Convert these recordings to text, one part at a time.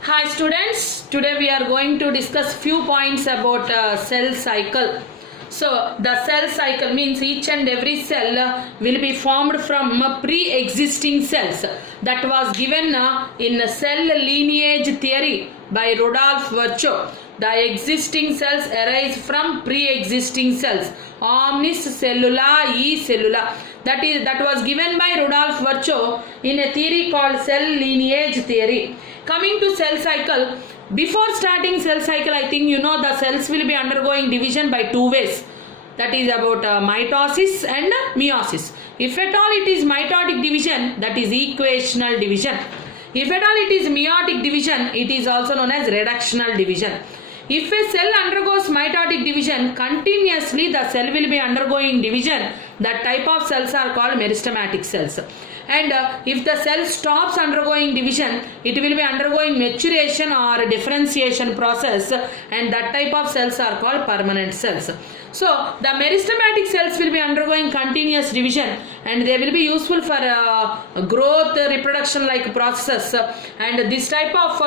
Hi students, today we are going to discuss few points about cell cycle. So the cell cycle means each and every cell will be formed from pre-existing cells. That was given in cell lineage theory by Rudolf Virchow. The existing cells arise from pre-existing cells. Omnis cellula e cellula. That was given by Rudolf Virchow in a theory called cell lineage theory. Coming to cell cycle, before starting cell cycle, I think you know the cells will be undergoing division by two ways. That is about mitosis and meiosis. If at all it is mitotic division, that is equational division. If at all it is meiotic division, it is also known as reductional division. If a cell undergoes mitotic division, continuously the cell will be undergoing division. That type of cells are called meristematic cells. And if the cell stops undergoing division, it will be undergoing maturation or differentiation process, and that type of cells are called permanent cells. So the meristematic cells will be undergoing continuous division, and they will be useful for growth, reproduction like processes. And this type of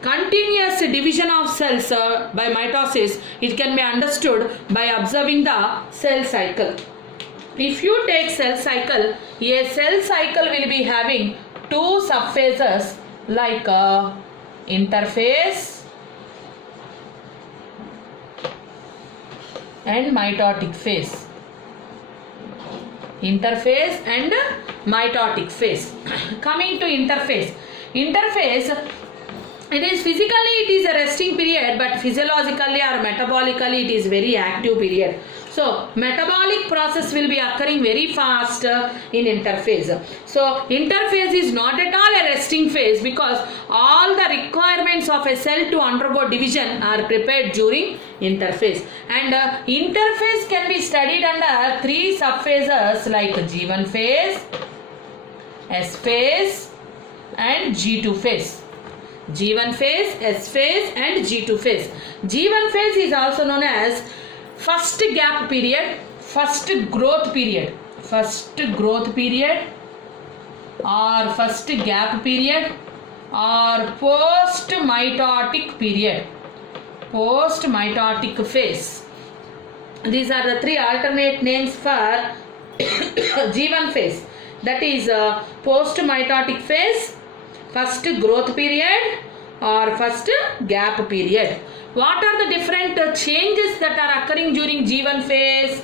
continuous division of cells by mitosis, it can be understood by observing the cell cycle. If you take cell cycle, a cell cycle will be having two subphases like interphase and mitotic phase. Interphase and mitotic phase. Coming to interphase. Interphase, it is physically it is a resting period, but physiologically or metabolically it is very active period. So metabolic process will be occurring very fast in interphase. So interphase is not at all a resting phase, because all the requirements of a cell to undergo division are prepared during interphase. And interphase can be studied under three subphases like G1 phase, S phase and G2 phase. G1 phase, S phase and G2 phase. G1 phase is also known as first gap period, first growth period, first growth period or first gap period or post mitotic period, post mitotic phase. These are the three alternate names for G1 phase. That is post mitotic phase, first growth period or first gap period. What are the different changes that are occurring during G1 phase?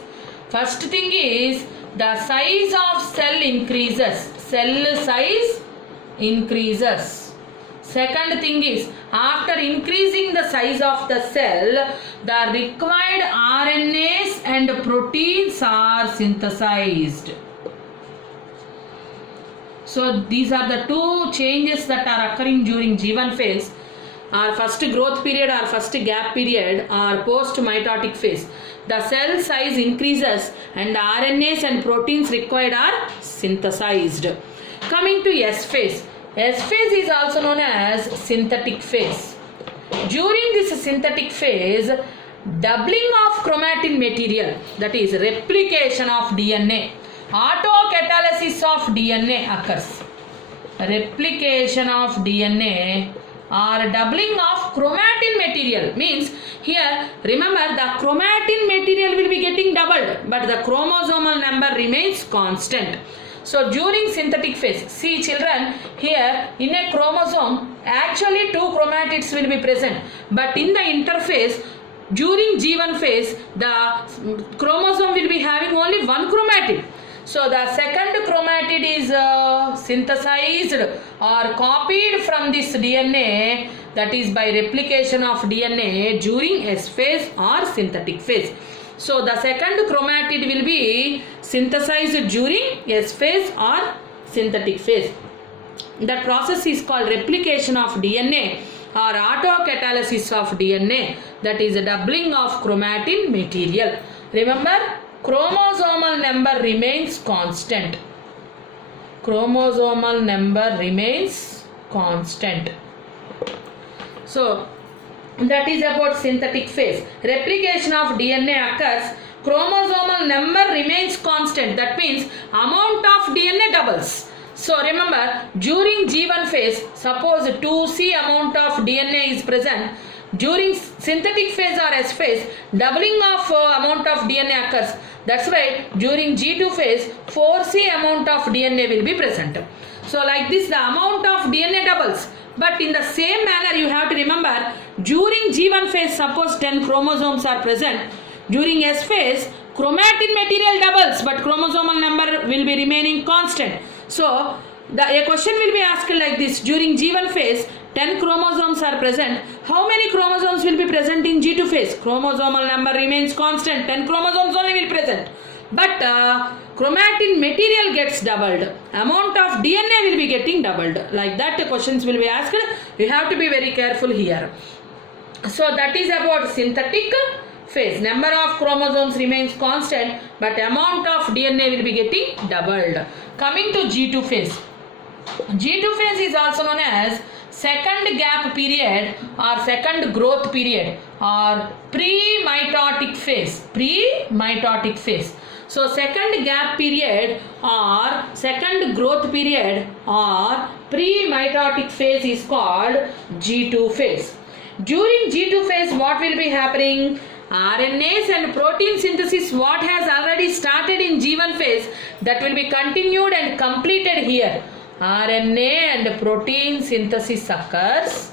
First thing is the size of cell increases. Cell size increases. Second thing is, after increasing the size of the cell, the required RNAs and proteins are synthesized. So these are the two changes that are occurring during G1 phase, or first growth period or first gap period or post mitotic phase. The cell size increases and the RNAs and proteins required are synthesized. Coming to S phase. S phase is also known as synthetic phase. During this synthetic phase, doubling of chromatin material, that is replication of DNA, autocatalysis of DNA occurs. Replication of DNA or doubling of chromatin material means, here remember the chromatin material will be getting doubled, but the chromosomal number remains constant. So during synthetic phase, see children, here in a chromosome actually two chromatids will be present, but in the interphase during G1 phase the chromosome will be having only one chromatid. So the second chromatid is synthesized or copied from this DNA, that is by replication of DNA during S phase or synthetic phase. So the second chromatid will be synthesized during S phase or synthetic phase. That process is called replication of DNA or autocatalysis of DNA, that is a doubling of chromatin material. Remember, chromosomal number remains constant. Chromosomal number remains constant. So that is about synthetic phase. Replication of DNA occurs, chromosomal number remains constant. That means amount of DNA doubles. So remember, during G1 phase, suppose 2C amount of DNA is present. During synthetic phase or S phase, doubling of amount of DNA occurs. That's why during G2 phase, 4C amount of DNA will be present. So like this, the amount of DNA doubles. But in the same manner, you have to remember, during G1 phase, suppose 10 chromosomes are present. During S phase, chromatin material doubles, but chromosomal number will be remaining constant. So a question will be asked like this: during G1 phase, 10 chromosomes are present. How many chromosomes will be present in G2 phase? Chromosomal number remains constant. 10 chromosomes only will present. But chromatin material gets doubled. Amount of DNA will be getting doubled. Like that, questions will be asked. You have to be very careful here. So that is about synthetic phase. Number of chromosomes remains constant, but amount of DNA will be getting doubled. Coming to G2 phase. G2 phase is also known as second gap period or second growth period or pre-mitotic phase. Pre-mitotic phase. So second gap period or second growth period or pre-mitotic phase is called G2 phase. During G2 phase, what will be happening? RNAs and protein synthesis, what has already started in G1 phase, that will be continued and completed here. RNA and protein synthesis occurs.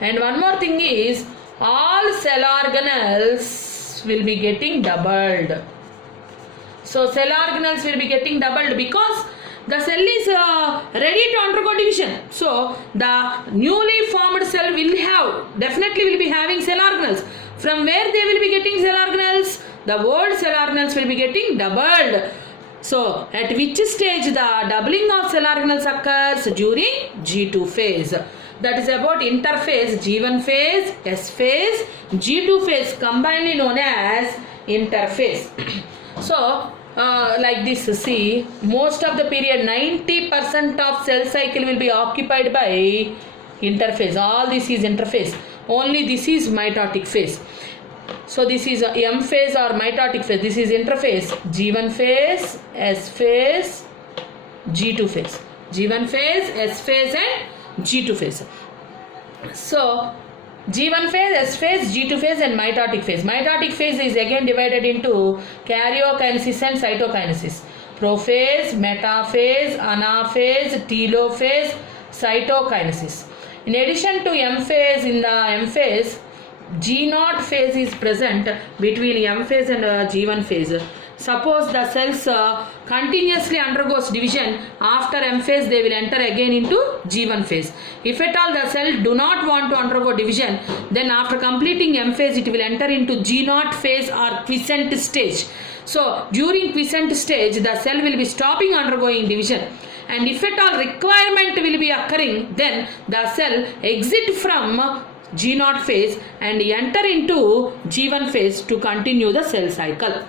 And one more thing is, all cell organelles will be getting doubled. So cell organelles will be getting doubled because the cell is ready to undergo division. So the newly formed cell definitely will be having cell organelles. From where they will be getting cell organelles? The old cell organelles will be getting doubled. So at which stage the doubling of cell organelles occurs? During G2 phase. That is about interphase, G1 phase, S phase, G2 phase, combinedly known as interphase. So like this, see, most of the period, 90% of cell cycle will be occupied by interphase. All this is interphase. Only this is mitotic phase. So this is M phase or mitotic phase. This is interphase. G1 phase, S phase, G2 phase. G1 phase, S phase and G2 phase. So G1 phase, S phase, G2 phase and mitotic phase. Mitotic phase is again divided into karyokinesis and cytokinesis. Prophase, metaphase, anaphase, telophase, cytokinesis. In addition to M phase, in the M phase, G0 phase is present between M phase and G1 phase. Suppose the cells continuously undergoes division, after M phase they will enter again into G1 phase. If at all the cell do not want to undergo division, then after completing M phase it will enter into G0 phase or quiescent stage. So during quiescent stage the cell will be stopping undergoing division, and if at all requirement will be occurring, then the cell exit from G0 phase and enter into G1 phase to continue the cell cycle.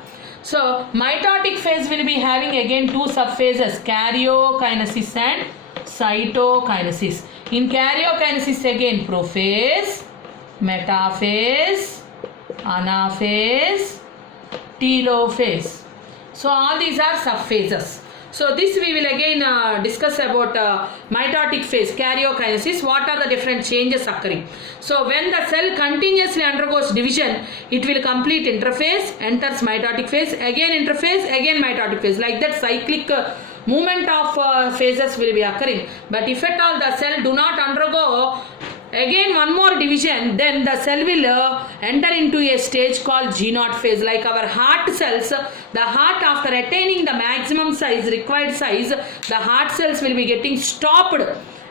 So mitotic phase will be having again two subphases, karyokinesis and cytokinesis. In karyokinesis again prophase, metaphase, anaphase, telophase. So all these are subphases. So this we will again discuss about mitotic phase, karyokinesis, what are the different changes occurring. So when the cell continuously undergoes division, it will complete interphase, enters mitotic phase, again interphase, again mitotic phase. Like that cyclic movement of phases will be occurring. But if at all the cell do not undergo again one more division, then the cell will enter into a stage called G0 phase. Like our heart cells, the heart after attaining the maximum size, required size, the heart cells will be getting stopped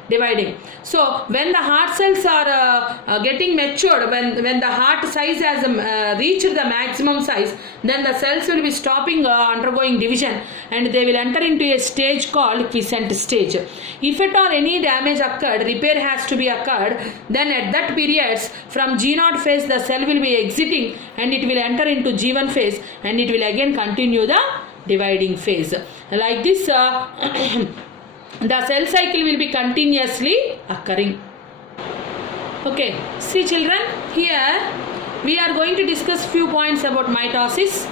dividing. So when the heart cells are getting matured, when the heart size has reached the maximum size, then the cells will be stopping undergoing division and they will enter into a stage called quiescent stage. If at all any damage occurred, repair has to be occurred, then at that periods from G0 phase the cell will be exiting and it will enter into G1 phase and it will again continue the dividing phase. Like this the cell cycle will be continuously occurring. Okay, see children, here we are going to discuss few points about mitosis.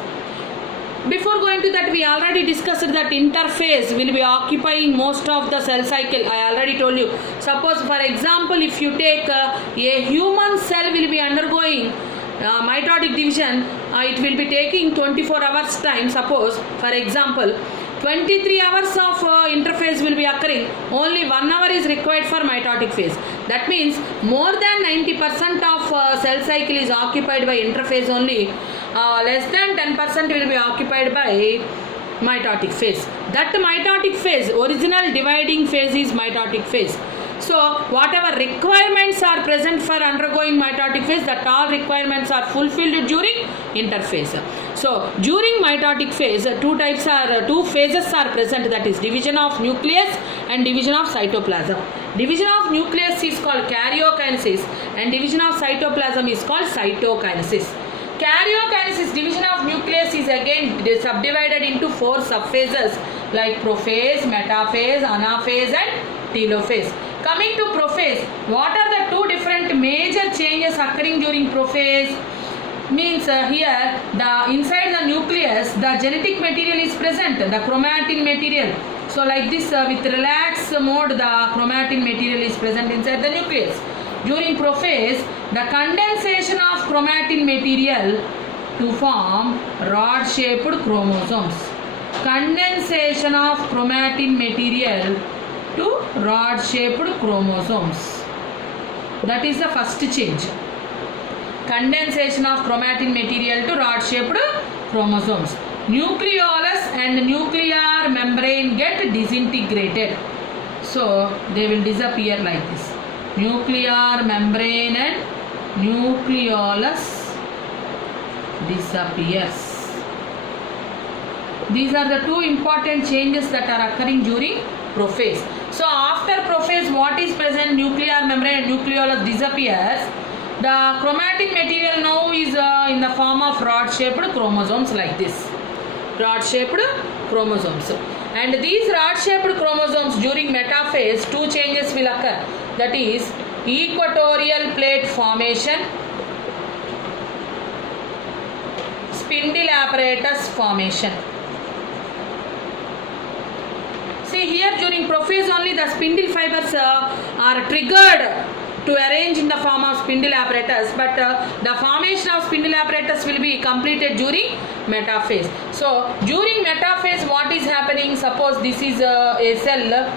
Before going to that, we already discussed that interphase will be occupying most of the cell cycle. I already told you. Suppose for example, if you take a human cell will be undergoing mitotic division, it will be taking 24 hours time. Suppose for example, 23 hours of interphase will be occurring. Only 1 hour is required for mitotic phase. That means more than 90% of cell cycle is occupied by interphase only. Less than 10% will be occupied by mitotic phase. That mitotic phase, original dividing phase is mitotic phase. So whatever requirements are present for undergoing mitotic phase, that all requirements are fulfilled during interphase. So during mitotic phase, two phases are present, that is division of nucleus and division of cytoplasm. Division of nucleus is called karyokinesis and division of cytoplasm is called cytokinesis. Karyokinesis, division of nucleus, is again subdivided into 4 subphases like prophase, metaphase, anaphase and telophase. Coming to prophase, what are the 2 different major changes occurring during prophase? Means here the inside the nucleus the genetic material is present, the chromatin material. So like this with relaxed mode the chromatin material is present inside the nucleus. During prophase, the condensation of chromatin material to form rod-shaped chromosomes. Condensation of chromatin material to rod-shaped chromosomes. That is the first change. Condensation of chromatin material to rod-shaped chromosomes. Nucleolus and nuclear membrane get disintegrated. So they will disappear like this. Nuclear membrane and nucleolus disappears. These are the 2 important changes that are occurring during prophase. So after prophase, what is present? Nuclear membrane and nucleolus disappears. The chromatin material now is in the form of rod-shaped chromosomes like this. Rod-shaped chromosomes. And these rod-shaped chromosomes during metaphase, 2 changes will occur. That is equatorial plate formation, spindle apparatus formation. See here during prophase only the spindle fibers are triggered to arrange in the form of spindle apparatus, but the formation of spindle apparatus will be completed during metaphase. So during metaphase what is happening? Suppose this is a cell.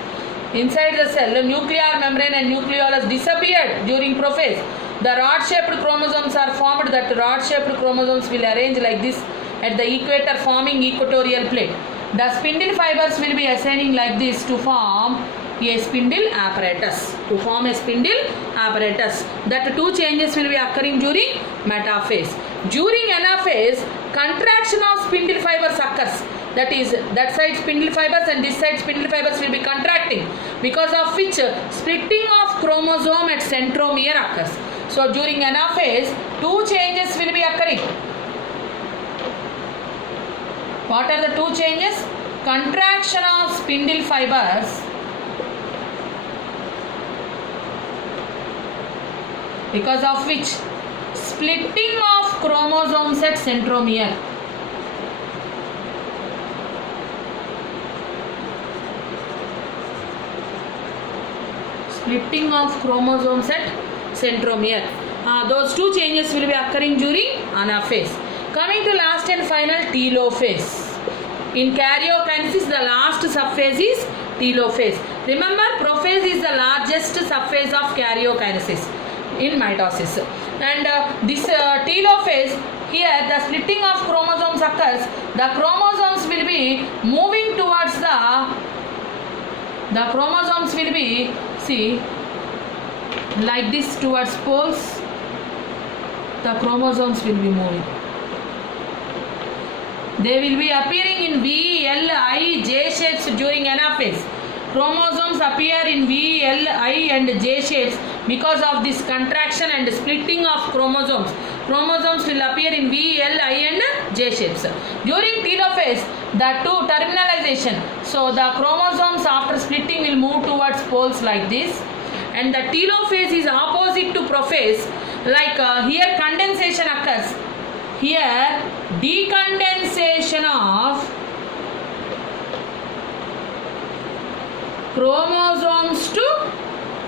Inside the cell, nuclear membrane and nucleolus disappeared during prophase. The rod-shaped chromosomes are formed. That rod-shaped chromosomes will arrange like this at the equator, forming equatorial plate. The spindle fibers will be assigning like this to form a spindle apparatus. To form a spindle apparatus. That 2 changes will be occurring during metaphase. During anaphase, contraction of spindle fibers occurs. That is, that side spindle fibers and this side spindle fibers will be contracting, because of which splitting of chromosome at centromere occurs. So during anaphase, 2 changes will be occurring. What are the 2 changes? Contraction of spindle fibers, because of which splitting of chromosomes at centromere. Splitting of chromosomes at centromere. Those 2 changes will be occurring during anaphase. Coming to last and final, telophase. In karyokinesis, the last subphase is telophase. Remember, prophase is the largest subphase of karyokinesis in mitosis. And this telophase, here the splitting of chromosomes occurs. The chromosomes will be moving towards the chromosomes will be, see, like this towards poles. The chromosomes will be moving. They will be appearing in V, L, I, J shapes during anaphase. Chromosomes appear in V, L, I and J shapes because of this contraction and splitting of chromosomes. Chromosomes will appear in V, L, I and J shapes. During telophase, the 2 terminalization. So the chromosomes after splitting will move towards poles like this. And the telophase is opposite to prophase. Like here condensation occurs. Here decondensation of chromosomes to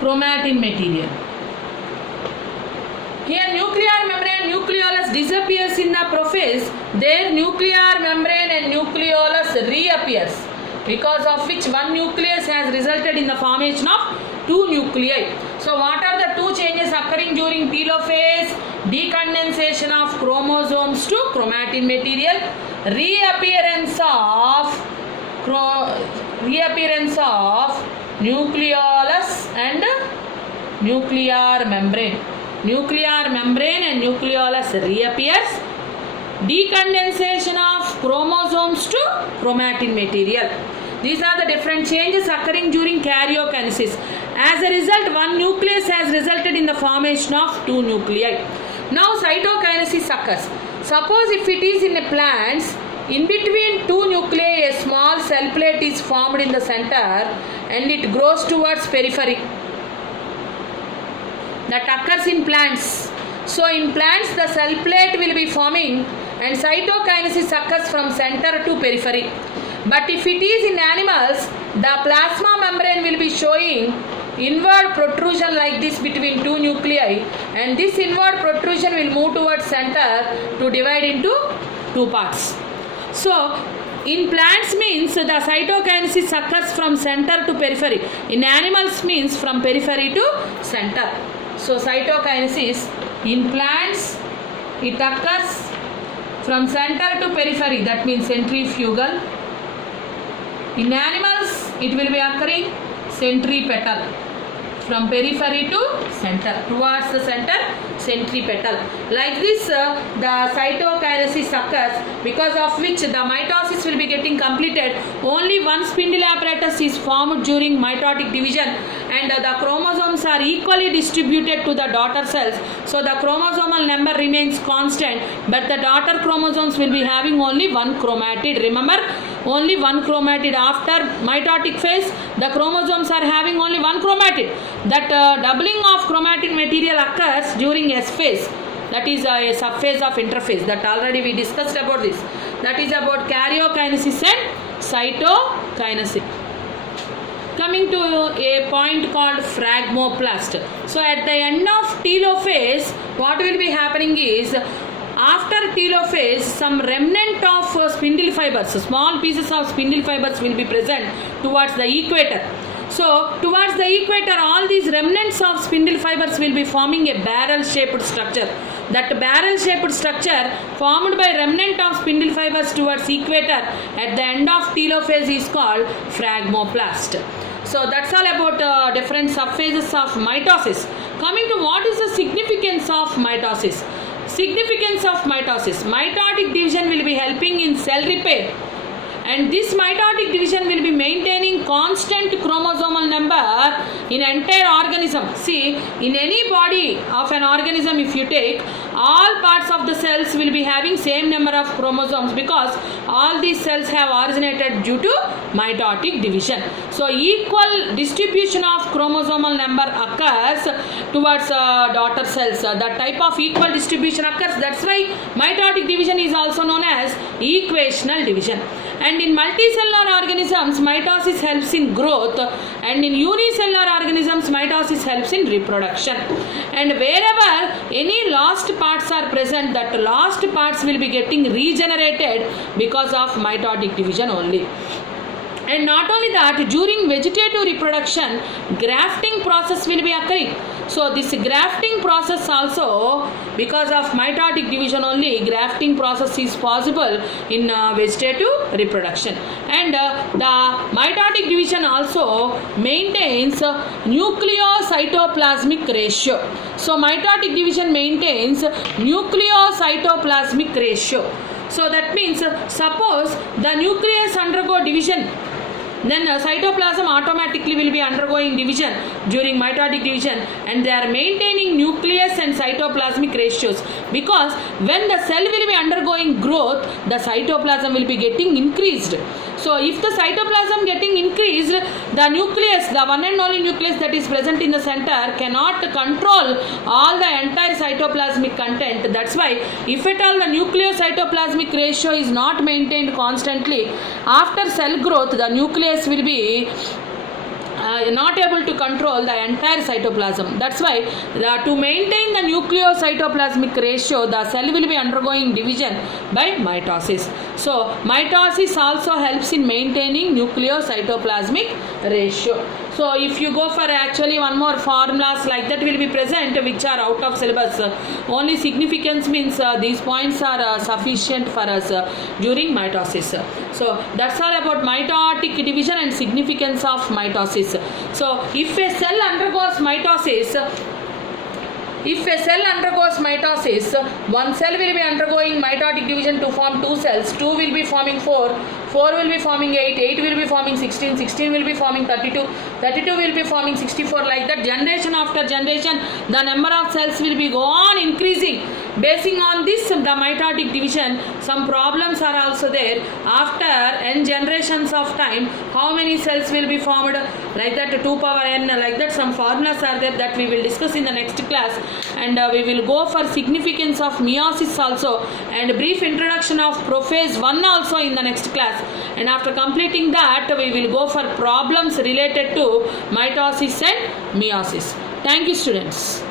chromatin material. Here nuclear membrane nucleolus disappears in the prophase, their nuclear membrane and nucleolus reappears, because of which one nucleus has resulted in the formation of two nuclei. So what are the two changes occurring during telophase? Decondensation of chromosomes to chromatin material, reappearance of nucleolus and nuclear membrane. Nuclear membrane and nucleolus reappears. Decondensation of chromosomes to chromatin material. These are the different changes occurring during karyokinesis. As a result, one nucleus has resulted in the formation of two nuclei. Now cytokinesis occurs. Suppose if it is in a plant, in between two nuclei a small cell plate is formed in the center and it grows towards periphery. That occurs in plants. So in plants the cell plate will be forming and cytokinesis occurs from center to periphery. But if it is in animals, the plasma membrane will be showing inward protrusion like this between two nuclei, and this inward protrusion will move towards center to divide into two parts. So in plants means the cytokinesis occurs from center to periphery. In animals means from periphery to center. So cytokinesis in plants it occurs from center to periphery, that means centrifugal. In animals it will be occurring centripetal, from periphery to center, towards the center centripetal. Like this the cytokinesis occurs, because of which the mitosis will be getting completed. Only one spindle apparatus is formed during mitotic division, and the chromosomes are equally distributed to the daughter cells. So the chromosomal number remains constant, but the daughter chromosomes will be having only one chromatid. Remember, only one chromatid. After mitotic phase, the chromosomes are having only one chromatid. That doubling of chromatin material occurs during S phase, that is a subphase of interphase. That already we discussed about this. That is about karyokinesis and cytokinesis. Coming to a point called phragmoplast. So at the end of telophase, what will be happening is, after telophase, some remnant of spindle fibers, small pieces of spindle fibers will be present towards the equator. So towards the equator, all these remnants of spindle fibers will be forming a barrel-shaped structure. That barrel-shaped structure formed by remnant of spindle fibers towards equator at the end of telophase is called phragmoplast. So that's all about different subphases of mitosis. Coming to what is the significance of mitosis? Significance of mitosis. Mitotic division will be helping in cell repair, and this mitotic division will be maintaining constant chromosomal number in entire organism. See, in any body of an organism, if you take, all parts of the cells will be having same number of chromosomes, because all these cells have originated due to mitotic division. So equal distribution of chromosomal number occurs towards daughter cells. That type of equal distribution occurs. That's why mitotic division is also known as equational division. And in multicellular organisms, mitosis helps in growth, and in unicellular organisms, mitosis helps in reproduction. And wherever any lost parts are present, that lost parts will be getting regenerated because of mitotic division only. And not only that, during vegetative reproduction, grafting process will be occurring. So this grafting process also, because of mitotic division only, grafting process is possible in vegetative reproduction. And the mitotic division also maintains nucleocytoplasmic ratio. So mitotic division maintains nucleocytoplasmic ratio. So that means suppose the nucleus undergo division, then cytoplasm automatically will be undergoing division during mitotic division, and they are maintaining nucleus and cytoplasmic ratios, because when the cell will be undergoing growth, the cytoplasm will be getting increased. So if the cytoplasm getting increased, the nucleus, the one and only nucleus that is present in the center cannot control all the entire cytoplasmic content. That's why if at all the nucleocytoplasmic ratio is not maintained constantly, after cell growth the nucleus will be not able to control the entire cytoplasm. That's why to maintain the nucleocytoplasmic ratio, the cell will be undergoing division by mitosis. So mitosis also helps in maintaining nucleocytoplasmic ratio. So if you go for actually one more formulas like that will be present which are out of syllabus. Only significance means these points are sufficient for us during mitosis. So that's all about mitotic division and significance of mitosis. So if a cell undergoes mitosis, one cell will be undergoing mitotic division to form two cells. 2 will be forming 4, 4 will be forming 8, 8 will be forming 16, 16 will be forming 32, 32 will be forming 64. Like that, generation after generation, the number of cells will be go on increasing. Basing on this, the mitotic division, some problems are also there. After n generations of time, how many cells will be formed? Like that, 2 power n, like that, some formulas are there that we will discuss in the next class. And we will go for significance of meiosis also, and brief introduction of prophase 1 also in the next class. And after completing that, we will go for problems related to mitosis and meiosis. Thank you, students.